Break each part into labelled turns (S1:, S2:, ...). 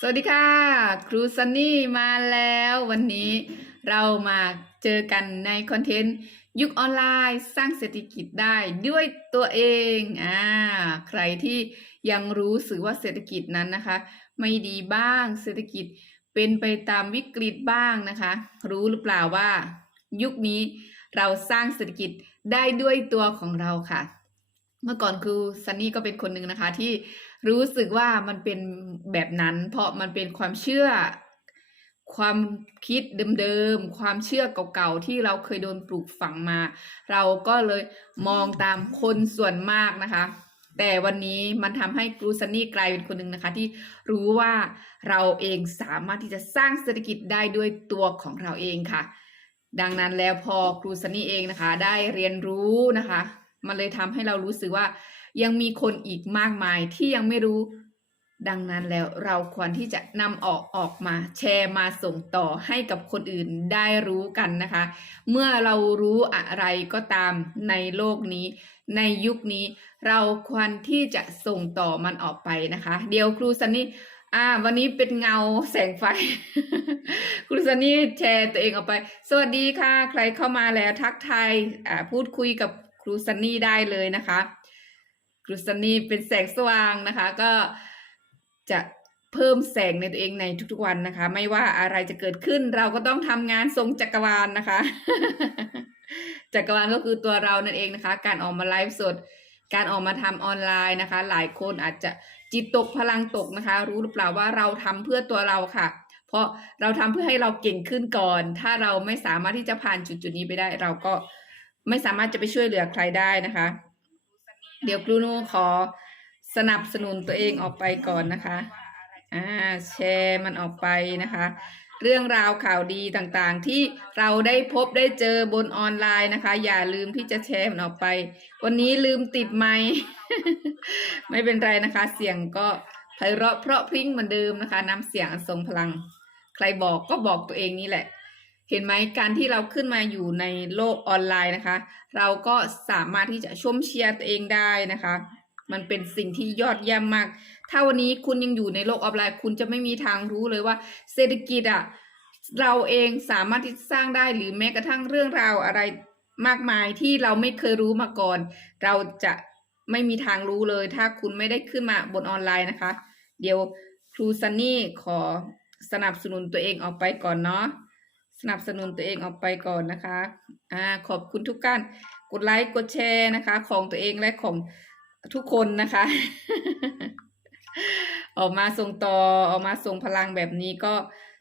S1: สวัสดีค่ะ ครูซันนี่มาแล้ววันนี้เรามาเจอกันในคอนเทนต์ ยุคออนไลน์สร้างเศรษฐกิจได้ด้วยตัวเองอ่าใครที่ยังรู้สึกว่าเศรษฐกิจนั้นนะคะ ไม่ดีบ้างเศรษฐกิจเป็นไปตามวิกฤตบ้างนะคะ รู้หรือเปล่าว่า ยุคนี้เราสร้างเศรษฐกิจได้ด้วยตัวของเราค่ะ เมื่อก่อนครูซันนี่ก็เป็นคนหนึ่งนะคะ ที่รู้สึกว่ามันเป็นแบบนั้น เพราะมันเป็นความเชื่อ ความคิดเดิมๆความเชื่อเก่าๆที่เราเคยโดนปลูกฝังมา เราก็เลยมองตามคนส่วนมากนะคะ แต่วันนี้มันทำให้ครูซันนี่กลายเป็นคนหนึ่งนะคะ ที่รู้ว่าเราเองสามารถที่จะสร้างเศรษฐกิจได้ด้วยตัวของเราเองค่ะ ดังนั้นแล้วพอครูซันนี่เองนะคะ ได้เรียนรู้นะคะ มันเลยทำให้เรารู้สึกว่า ยังมีคนอีกมากมายที่ยังไม่รู้ดังนั้นแล้วเราควรที่จะนำออกออกมาแชร์มาส่งต่อให้กับคนอื่นได้รู้กันนะคะ เมื่อเรารู้อะไรก็ตามในโลกนี้ ในยุคนี้เราควรที่จะส่งต่อมันออกไปนะคะ เดี๋ยวครูซันนี่อ่า วันนี้เป็นเงาแสงไฟ ครูซันนี่แชร์ตัวเองออกไป สวัสดีค่ะ ใครเข้ามาแล้วทักทายอ่าพูดคุยกับ รูซันนี่ได้เลยนะคะครูซันนี่เป็นแสงสว่างนะคะ ก็จะเพิ่มแสงในตัวเองในทุกๆวันนะคะ ไม่ว่าอะไรจะเกิดขึ้นเราก็ต้องทำงานทรงจักรวาลนะคะ จักรวาลก็คือตัวเรานั่นเองนะคะ การออกมาไลฟ์สด การออกมาทำออนไลน์นะคะ หลายคนอาจจะจิตตกพลังตกนะคะ รู้หรือเปล่าว่าเราทำเพื่อตัวเราค่ะ เพราะเราทำเพื่อให้เราเก่งขึ้นก่อน ถ้าเราไม่สามารถที่จะผ่านจุดจุดๆนี้ไปได้ เราก็ ไม่สามารถจะไปช่วยเหลือใครได้นะคะ เดี๋ยวครูนูขอสนับสนุนตัวเองออกไปก่อนนะคะอ่าแชร์มันออกไปนะคะ เรื่องราวข่าวดีต่างๆ ที่เราได้พบได้เจอบนออนไลน์นะคะ อย่าลืมที่จะแชร์มันออกไป วันนี้ลืมติดไมค์ไม่เป็นไรนะคะ เสียงก็ไพเราะเพราะพริ้งเหมือนเดิมนะคะ น้ำเสียงอันทรงพลัง ใครบอกก็บอกตัวเองนี่แหละ เห็นไหมการที่เราขึ้นมาอยู่ในโลกออนไลน์นะคะ เราก็สามารถที่จะชมเชียร์ตัวเองได้นะคะ มันเป็นสิ่งที่ยอดเยี่ยมมาก ถ้าวันนี้คุณยังอยู่ในโลกออนไลน์ คุณจะไม่มีทางรู้เลยว่า เศรษฐกิจอะเราเองสามารถที่จะสร้างได้หรือแม้กระทั่งเรื่องราวอะไรมากมายที่เราไม่เคยรู้มาก่อน เราจะไม่มีทางรู้เลย ถ้าคุณไม่ได้ขึ้นมาบนออนไลน์นะคะ เดี๋ยวครูซันนี่ขอสนับสนุนตัวเองออกไปก่อนเนาะ สนับสนุนตัวเองออกไปก่อนนะคะอ่าขอบคุณทุกการกดไลค์กดแชร์นะคะ ของตัวเองและของทุกคนนะคะ ออกมาส่งต่อออกมาส่งพลังแบบนี้ก็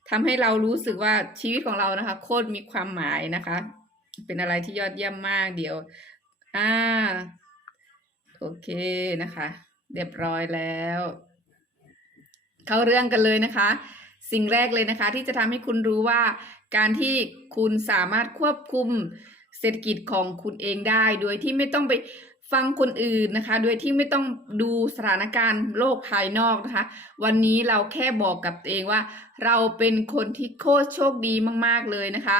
S1: ทำให้เรารู้สึกว่าชีวิตของเรานะคะ โคตรมีความหมายนะคะ เป็นอะไรที่ยอดเยี่ยมมากเดี๋ยว อ่า โอเคนะคะ เรียบร้อยแล้ว เข้าเรื่องกันเลยนะคะ สิ่งแรกเลยนะคะ ที่จะทำให้คุณรู้ว่า การที่คุณสามารถควบคุมเศรษฐกิจของคุณเองได้ โดยที่ไม่ต้องไปฟังคนอื่นนะคะ โดยที่ไม่ต้องดูสถานการณ์โลกภายนอกนะคะ วันนี้เราแค่บอกกับตัวเองว่า เราเป็นคนที่โคตรโชคดีมาก ๆ เลยนะคะ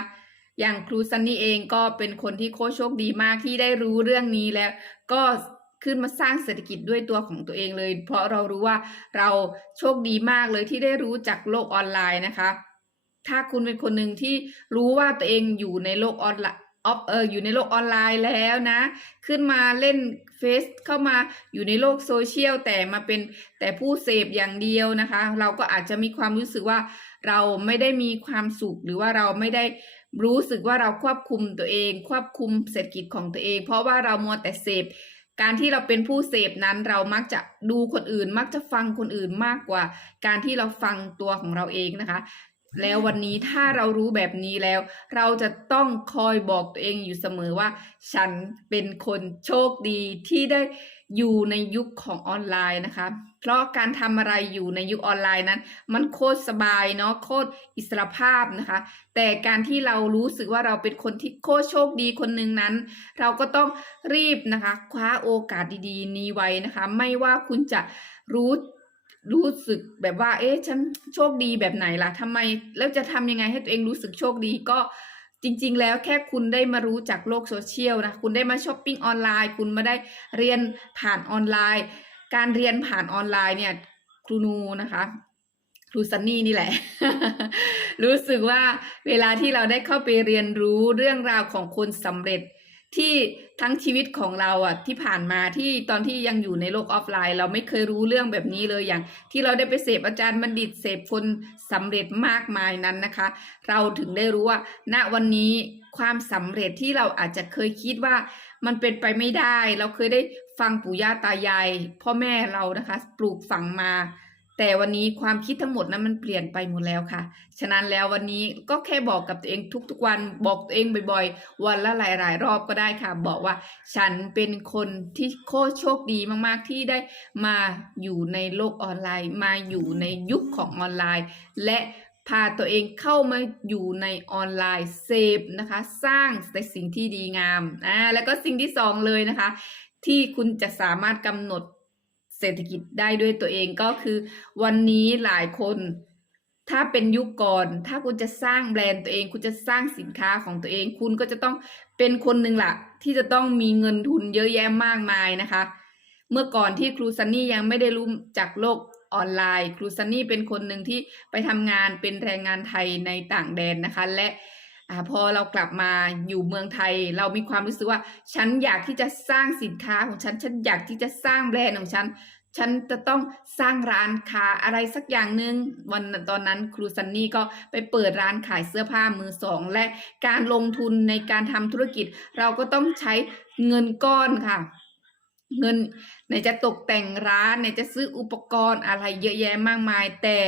S1: อย่างครูซันนี่เองก็เป็นคนที่โคตรโชคดีมากที่ได้รู้เรื่องนี้แล้ว ก็ขึ้นมาสร้างเศรษฐกิจด้วยตัวของตัวเองเลย เพราะเรารู้ว่าเราโชคดีมากเลยที่ได้รู้จักโลกออนไลน์นะคะ ถ้าคุณเป็นคนหนึ่งที่รู้ว่าตัวเองอยู่ในโลกออนไลน์ออฟเอออยู่ในโลกออนไลน์แล้วนะ ขึ้นมาเล่นเฟซเข้ามาอยู่ในโลกโซเชียลแต่มาเป็นแต่ผู้เสพอย่างเดียวนะคะ เราก็อาจจะมีความรู้สึกว่าเราไม่ได้มีความสุขหรือว่าเราไม่ได้รู้สึกว่าเราควบคุมตัวเอง ควบคุมเศรษฐกิจของตัวเอง เพราะว่าเรามัวแต่เสพการที่เราเป็นผู้เสพนั้นเรามักจะดูคนอื่น มักจะฟังคนอื่นมากกว่า การที่เราฟังตัวของเราเองนะคะ แล้ววันนี้ถ้าเรารู้แบบนี้แล้ว เราจะต้องคอยบอกตัวเองอยู่เสมอว่า ฉันเป็นคนโชคดีที่ได้อยู่ในยุคของออนไลน์นะคะ เพราะการทำอะไรอยู่ในยุคออนไลน์นั้น มันโคตรสบายเนาะโคตรอิสระภาพนะคะ แต่การที่เรารู้สึกว่าเราเป็นคนที่โคตรโชคดีคนหนึ่งนั้น เราก็ต้องรีบนะคะ คว้าโอกาสดีๆ นี้ไว้นะคะ ไม่ว่าคุณจะรู้ รู้สึกแบบว่า เอ๊ะฉันโชคดีแบบไหนล่ะทำไมแล้วจะทำยังไงให้ตัวเองรู้สึกโชคดีก็จริง ๆ แล้วแค่คุณได้มารู้จากโลกโซเชียลนะคุณได้มาช้อปปิ้งออนไลน์ คุณมาได้เรียนผ่านออนไลน์ การเรียนผ่านออนไลน์เนี่ยครูนูนะคะครูซันนี่นี่แหละ รู้สึกว่าเวลาที่เราได้เข้าไปเรียนรู้เรื่องราวของคนสำเร็จ ที่ทั้งชีวิตของเราอะที่ผ่านมาที่ตอนที่ยังอยู่ในโลกออฟไลน์ เราไม่เคยรู้เรื่องแบบนี้เลยอย่าง ที่เราได้ไปเสพอาจารย์บัณฑิตเสพคนสำเร็จมากมายนั้นนะคะ เราถึงได้รู้ว่า ณวันนี้ความสำเร็จที่เราอาจจะเคยคิดว่ามันเป็นไปไม่ได้ เราเคยได้ฟังปู่ย่าตายายพ่อแม่เรานะคะ ปลูกฝังมา แต่วันนี้ความคิดทั้งหมดนั้นมันเปลี่ยนไปหมดแล้วค่ะ ฉะนั้นแล้ววันนี้ก็แค่บอกกับตัวเองทุกๆวันบอกตัวเองบ่อยๆ วันละหลาย ๆ รอบก็ได้ค่ะ บอกว่าฉันเป็นคนที่โคตรโชคดีมากๆที่ได้มาอยู่ในโลกออนไลน์ มาอยู่ในยุคของออนไลน์ และพาตัวเองเข้ามาอยู่ในออนไลน์เซฟนะคะ สร้างแต่สิ่งที่ดีงามอ่าแล้วก็สิ่งที่สองเลยนะคะ ที่คุณจะสามารถกำหนด เศรษฐกิจได้ด้วยตัวเองก็คือ วันนี้หลายคน ถ้าเป็นยุคก่อน ถ้าคุณจะสร้างแบรนด์ตัวเอง คุณจะสร้างสินค้าของตัวเอง คุณก็จะต้องเป็นคนหนึ่งละที่จะต้องมีเงินทุนเยอะแยะมากมายนะคะ เมื่อก่อนที่ครูซันนี่ยังไม่ได้รู้จากโลกออนไลน์ ครูซันนี่เป็นคนหนึ่งที่ไปทำงานเป็นแรงงานไทยในต่างแดนนะคะ และ อาพอเรากลับมาอยู่เมืองไทย เรามีความรู้สึกว่า ฉันอยากที่จะสร้างสินค้าของฉัน ฉันอยากที่จะสร้างแบรนด์ของฉัน ฉันจะต้องสร้างร้านค้าอะไรสักอย่างหนึ่งวันตอนนั้นครูซันนี่ก็ไปเปิดร้านขายเสื้อผ้ามือสอง และการลงทุนในการทำธุรกิจ เราก็ต้องใช้เงินก้อนค่ะ เงินไหนจะตกแต่งร้านไหนจะซื้ออุปกรณ์อะไรเยอะแยะมากมาย แต่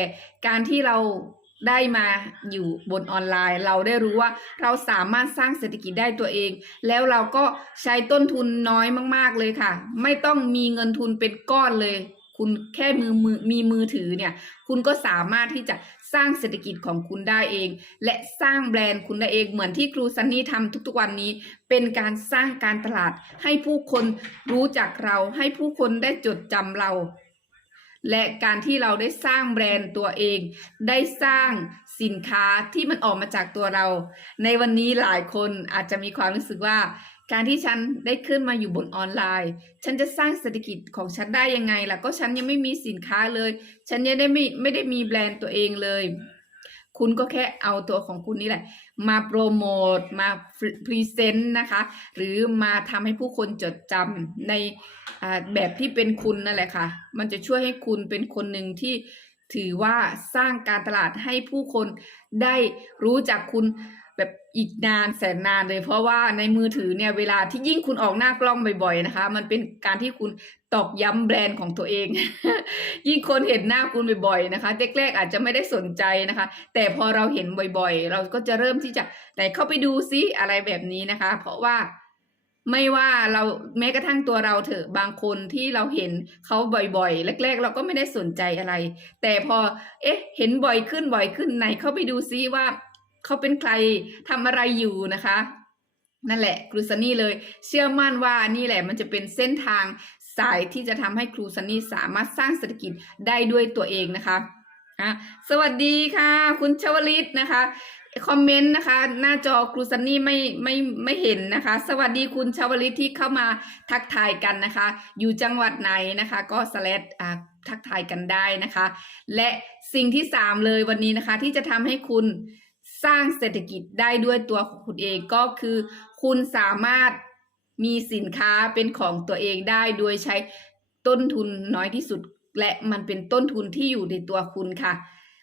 S1: การที่เรา ได้มาอยู่บนออนไลน์ เราได้รู้ว่าเราสามารถสร้างเศรษฐกิจได้ตัวเอง แล้วเราก็ใช้ต้นทุนน้อยมาก ๆเลยค่ะ ไม่ต้องมีเงินทุนเป็นก้อนเลย คุณแค่มือมือมีมือถือเนี่ย คุณก็สามารถที่จะสร้างเศรษฐกิจของคุณได้เอง และสร้างแบรนด์คุณได้เองเหมือนที่ครูซันนี่ทำทุกๆวันนี้ เป็นการสร้างการตลาดให้ผู้คนรู้จักเรา ให้ผู้คนได้จดจำเรา และการที่เราได้สร้างแบรนด์ตัวเอง ได้สร้างสินค้าที่มันออกมาจากตัวเรา ในวันนี้หลายคนอาจจะมีความรู้สึกว่า การที่ฉันได้ขึ้นมาอยู่บนออนไลน์ ฉันจะสร้างเศรษฐกิจของฉันได้ยังไงล่ะก็ฉันยังไม่มีสินค้าเลย ฉันยังได้ไม่ไม่ได้มีแบรนด์ตัวเองเลย คุณก็แค่เอาตัวของคุณนี่แหละ มาโปรโมทมาพรีเซนต์นะคะ หรือมาทำให้ผู้คนจดจำในแบบที่เป็นคุณนั่นแหละค่ะ มันจะช่วยให้คุณเป็นคนหนึ่งที่ถือว่าสร้างการตลาดให้ผู้คนได้รู้จักคุณ แบบอีกนานแสนนานเลย เพราะว่าในมือถือเนี่ยเวลาที่ยิ่งคุณออกหน้ากล้องบ่อยๆนะคะ มันเป็นการที่คุณตอกย้ำแบรนด์ของตัวเอง ยิ่งคนเห็นหน้าคุณบ่อยๆนะคะแรกๆอาจจะไม่ได้สนใจนะคะ แต่พอเราเห็นบ่อยๆ เราก็จะเริ่มที่จะไหนเข้าไปดูซิอะไรแบบนี้นะคะ เพราะว่าไม่ว่าเราแม้กระทั่งตัวเราเถอะบางคนที่เราเห็นเขาบ่อยๆแรก ๆ เราก็ไม่ได้สนใจอะไร แต่พอ เอ๊ะ เห็นบ่อยขึ้นบ่อยขึ้นไหนเข้าไปดูซิว่า เขาเป็นใครทำอะไรอยู่นะคะ นั่นแหละครูซันนี่เลย เชื่อมั่นว่านี่แหละมันจะเป็นเส้นทางสายที่จะทำให้ครูซันนี่สามารถสร้างเศรษฐกิจได้ด้วยตัวเองนะคะะสวัสดีค่ะ คุณชวลิตนะคะคอมเมนต์นะคะ หน้าจอครูซันนี่ไม่ไม่ไม่เห็นนะคะ สวัสดีคุณชาวลิตที่เข้ามาทักทายกันนะคะ อยู่จังหวัดไหนนะคะ ก็สแลดอ่าทักทายกันได้นะคะ และสิ่งที่สามเลยวันนี้นะคะ ที่จะทำให้คุณ สร้างเศรษฐกิจได้ด้วยตัวของคุณเองก็คือ คุณสามารถมีสินค้าเป็นของตัวเองได้โดยใช้ต้นทุนน้อยที่สุด และมันเป็นต้นทุนที่อยู่ในตัวคุณค่ะ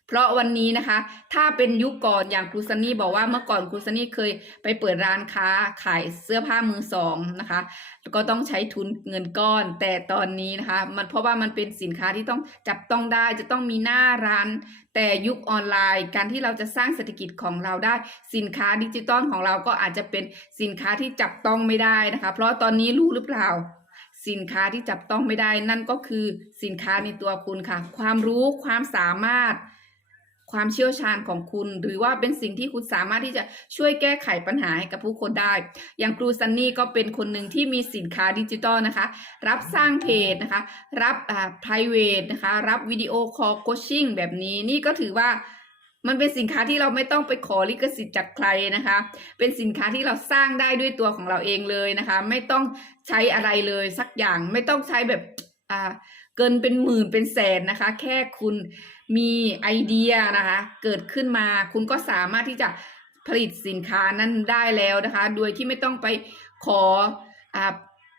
S1: เพราะวันนี้นะคะ ถ้าเป็นยุคก่อนอย่างครูซันนี่บอกว่าเมื่อก่อนครูซันนี่เคยไปเปิดร้านค้าขายเสื้อผ้ามือสองนะคะ ก็ต้องใช้ทุนเงินก้อน แต่ตอนนี้นะคะ มันเพราะว่ามันเป็นสินค้าที่ต้องจับต้องได้จะต้องมีหน้าร้าน แต่ยุคออนไลน์ การที่เราจะสร้างเศรษฐกิจของเราได้ สินค้าดิจิตอลของเราก็อาจจะเป็นสินค้าที่จับต้องไม่ได้นะคะ เพราะตอนนี้รู้หรือเปล่าสินค้าที่จับต้องไม่ได้นั่นก็คือสินค้าในตัวคุณค่ะ ความรู้ความสามารถ ความเชี่ยวชาญของคุณ หรือว่าเป็นสิ่งที่คุณสามารถที่จะช่วยแก้ไขปัญหาให้กับผู้คนได้ อย่างครูซันนี่ก็เป็นคนหนึ่งที่มีสินค้าดิจิตอลนะคะ รับสร้างเพจนะคะ รับอ่า private นะคะ รับวิดีโอคอลโคชชิ่งแบบนี้นี่ก็ถือว่ามันเป็นสินค้าที่เราไม่ต้องไปขอลิขสิทธิ์จากใครนะคะ เป็นสินค้าที่เราสร้างได้ด้วยตัวของเราเองเลยนะคะ ไม่ต้องใช้อะไรเลยสักอย่าง ไม่ต้องใช้แบบอ่า เกินเป็นหมื่นเป็นแสนนะคะ แค่คุณมีไอเดียนะคะ เกิดขึ้นมาคุณก็สามารถที่จะผลิตสินค้านั้นได้แล้วนะคะ โดยที่ไม่ต้องไปขออ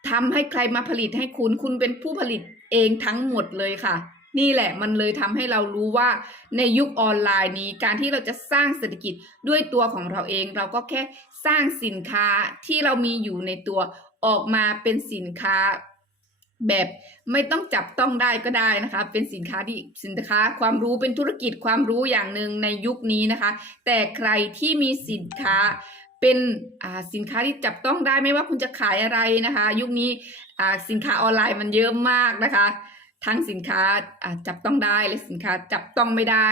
S1: ทำให้ใครมาผลิตให้คุณ คุณเป็นผู้ผลิตเองทั้งหมดเลยค่ะ นี่แหละมันเลยทำให้เรารู้ว่าในยุคออนไลน์นี้การที่เราจะสร้างเศรษฐกิจด้วยตัวของเราเอง เราก็แค่สร้างสินค้าที่เรามีอยู่ในตัวออกมาเป็นสินค้า แบบไม่ต้องจับต้องได้ก็ได้นะคะ เป็นสินค้าที่สินค้า ความรู้เป็นธุรกิจความรู้อย่างหนึ่งในยุคนี้นะคะ แต่ใครที่มีสินค้าเป็นอ่าสินค้าที่จับต้องได้ไม่ว่าคุณจะขายอะไรนะคะ ยุคนี้อ่าสินค้าออนไลน์มันเยอะมากนะคะ ทั้งสินค้าอ่าจับต้องได้และสินค้าจับต้องไม่ได้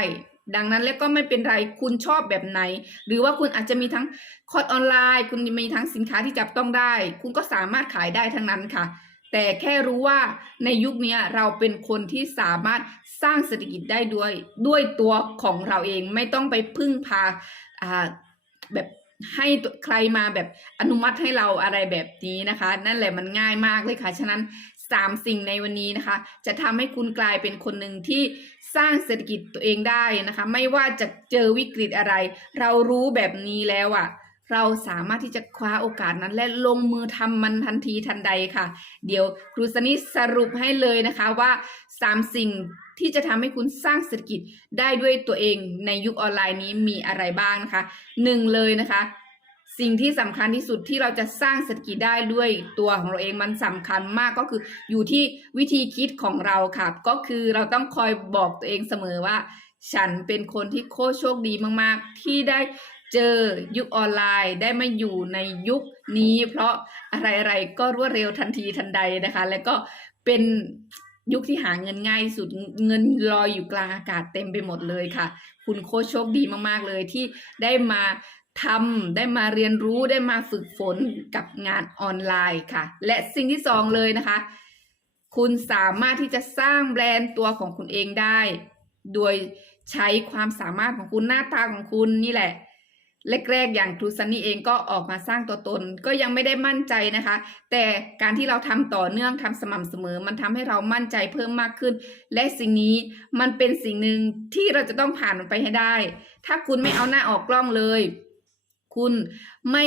S1: ดังนั้นแล้วก็ไม่เป็นไรคุณชอบแบบไหน หรือว่าคุณอาจจะมีทั้งคอร์สออนไลน์ คุณมีทั้งสินค้าที่จับต้องได้ คุณก็สามารถขายได้ทั้งนั้นค่ะ แต่แค่รู้ว่าในยุคนี้เราเป็นคนที่สามารถสร้างเศรษฐกิจได้ด้วยด้วยตัวของเราเองไม่ต้องไปพึ่งพาอ่าแบบให้ใครมาแบบอนุมัติให้เราอะไรแบบนี้นะคะ นั่นแหละมันง่ายมากเลยค่ะ ฉะนั้นสามสิ่งในวันนี้นะคะ จะทำให้คุณกลายเป็นคนหนึ่งที่สร้างเศรษฐกิจตัวเองได้นะคะ ไม่ว่าจะเจอวิกฤตอะไร เรารู้แบบนี้แล้วอะ่ะ เราสามารถที่จะคว้าโอกาสนั้น และลงมือทำมันทันทีทันใดค่ะ เดี๋ยวครูสนิสรุปให้เลยนะคะว่า 3 สิ่งที่จะทำให้คุณสร้างเศรษฐกิจได้ด้วยตัวเองในยุคออนไลน์นี้มีอะไรบ้างนะคะหนึ่งเลยนะคะสิ่งที่สำคัญที่สุดที่เราจะสร้างเศรษฐกิจได้ด้วยตัวของเราเองมันสำคัญมากก็คืออยู่ที่วิธีคิดของเราค่ะ ก็คือเราต้องคอยบอกตัวเองเสมอว่า ฉันเป็นคนที่โคตรโชคดีมาก ๆ ที่ได้ เจอยุคออนไลน์ได้มาอยู่ในยุคนี้ เพราะอะไรๆก็รวดเร็วทันทีทันใดนะคะ แล้วก็เป็นยุคที่หาเงินง่ายสุดเงินลอยอยู่กลางอากาศเต็มไปหมดเลยค่ะ คุณโคชโชคดีมากๆเลยที่ได้มาทำได้มาเรียนรู้ได้มาฝึกฝนกับงานออนไลน์ค่ะ และสิ่งที่สองเลยนะคะ คุณสามารถที่จะสร้างแบรนด์ตัวของคุณเองได้ โดยใช้ความสามารถของคุณหน้าตาของคุณนี่แหละ แรกๆอย่างครูซันนี่เองก็ออกมาสร้างตัวตน ก็ยังไม่ได้มั่นใจนะคะ แต่การที่เราทำต่อเนื่องทำสม่ำเสมอ มันทำให้เรามั่นใจเพิ่มมากขึ้น และสิ่งนี้มันเป็นสิ่งหนึ่งที่เราจะต้องผ่านมันไปให้ได้ ถ้าคุณไม่เอาหน้าออกกล้องเลย คุณไม่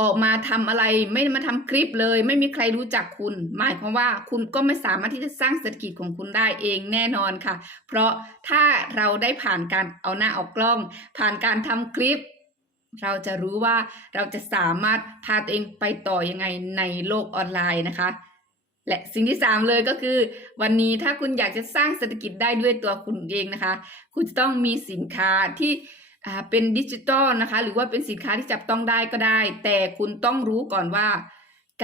S1: ออกมาทำอะไรไม่มาทำคลิปเลย ไม่มีใครรู้จักคุณ หมายความว่าคุณก็ไม่สามารถที่จะสร้างเศรษฐกิจของคุณได้เองแน่นอนค่ะ เพราะถ้าเราได้ผ่านการเอาหน้าออกกล้อง ผ่านการทำคลิป เราจะรู้ว่าเราจะสามารถพาตัวเองไปต่อยังไงในโลกออนไลน์นะคะ และสิ่งที่สามเลยก็คือ วันนี้ถ้าคุณอยากจะสร้างเศรษฐกิจได้ด้วยตัวคุณเองนะคะ คุณจะต้องมีสินค้าที่เป็นดิจิตอลนะคะ หรือว่าเป็นสินค้าที่จับต้องได้ก็ได้ แต่คุณต้องรู้ก่อนว่า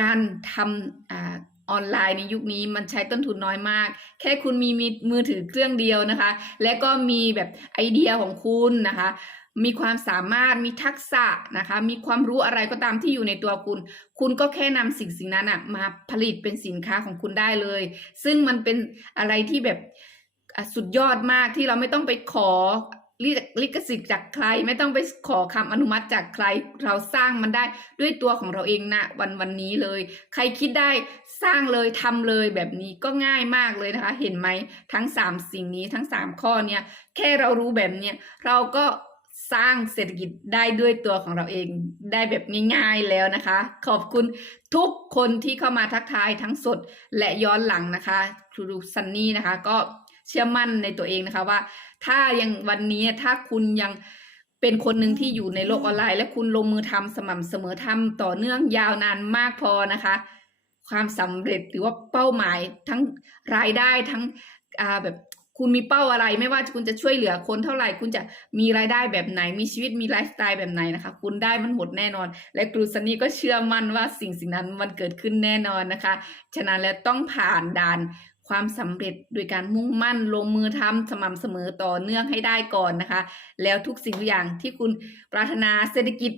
S1: การทำอออนไลน์ในยุคนี้มันใช้ต้นทุนน้อยมาก แค่คุณมีมือถือเครื่องเดียวนะคะ และก็มีแบบไอเดียของคุณนะคะ มีความสามารถมีทักษะนะคะ มีความรู้อะไรก็ตามที่อยู่ในตัวคุณ คุณก็แค่นำสิ่งสิ่งนั้นอะมาผลิตเป็นสินค้าของคุณได้เลย ซึ่งมันเป็นอะไรที่แบบสุดยอดมากที่เราไม่ต้องไปขอลิขสิทธิ์จากใคร ไม่ต้องไปขอคำอนุมัติจากใคร เราสร้างมันได้ด้วยตัวของเราเองนะวันวันนี้เลย ใครคิดได้สร้างเลยทำเลยแบบนี้ก็ง่ายมากเลยนะคะ เห็นไหมทั้ง 3 สิ่งนี้ทั้ง 3 ข้อเนี่ยแค่เรารู้แบบเนี้ยเราก็ สร้างเศรษฐกิจได้ด้วยตัวของเราเองได้แบบง่ายๆแล้วนะคะ ขอบคุณทุกคนที่เข้ามาทักทายทั้งสดและย้อนหลังนะคะ ครูซันนี่นะคะ ก็เชื่อมั่นในตัวเองนะคะว่า ถ้ายังวันนี้ถ้าคุณยังเป็นคนหนึ่งที่อยู่ในโลกออนไลน์ และคุณลงมือทำสม่ำเสมอทำต่อเนื่องยาวนานมากพอนะคะ ความสำเร็จหรือว่าเป้าหมายทั้งรายได้ทั้งแบบ คุณมีเป้าอะไรไม่ว่าคุณจะช่วยเหลือคนเท่าไหร่ คุณจะมีรายได้แบบไหน มีชีวิตมีไลฟ์สไตล์แบบไหนนะคะ คุณได้มันหมดแน่นอน และครูซันนี่ก็เชื่อมั่นว่าสิ่งสิ่งนั้นมันเกิดขึ้นแน่นอนนะคะ ฉะนั้นแล้วต้องผ่านด่านความสำเร็จโดยการมุ่งมั่นลงมือทำสม่ำเสมอต่อเนื่องให้ได้ก่อนนะคะ แล้วทุกสิ่งทุกอย่างที่คุณปรารถนาเศรษฐกิจ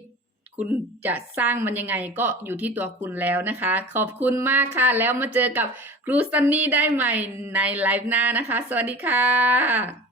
S1: คุณจะสร้างมันยังไงก็อยู่ที่ตัวคุณแล้วนะคะ ขอบคุณมากค่ะ แล้วมาเจอกับครูซันนี่ได้ใหม่ในไลฟ์หน้านะคะ สวัสดีค่ะ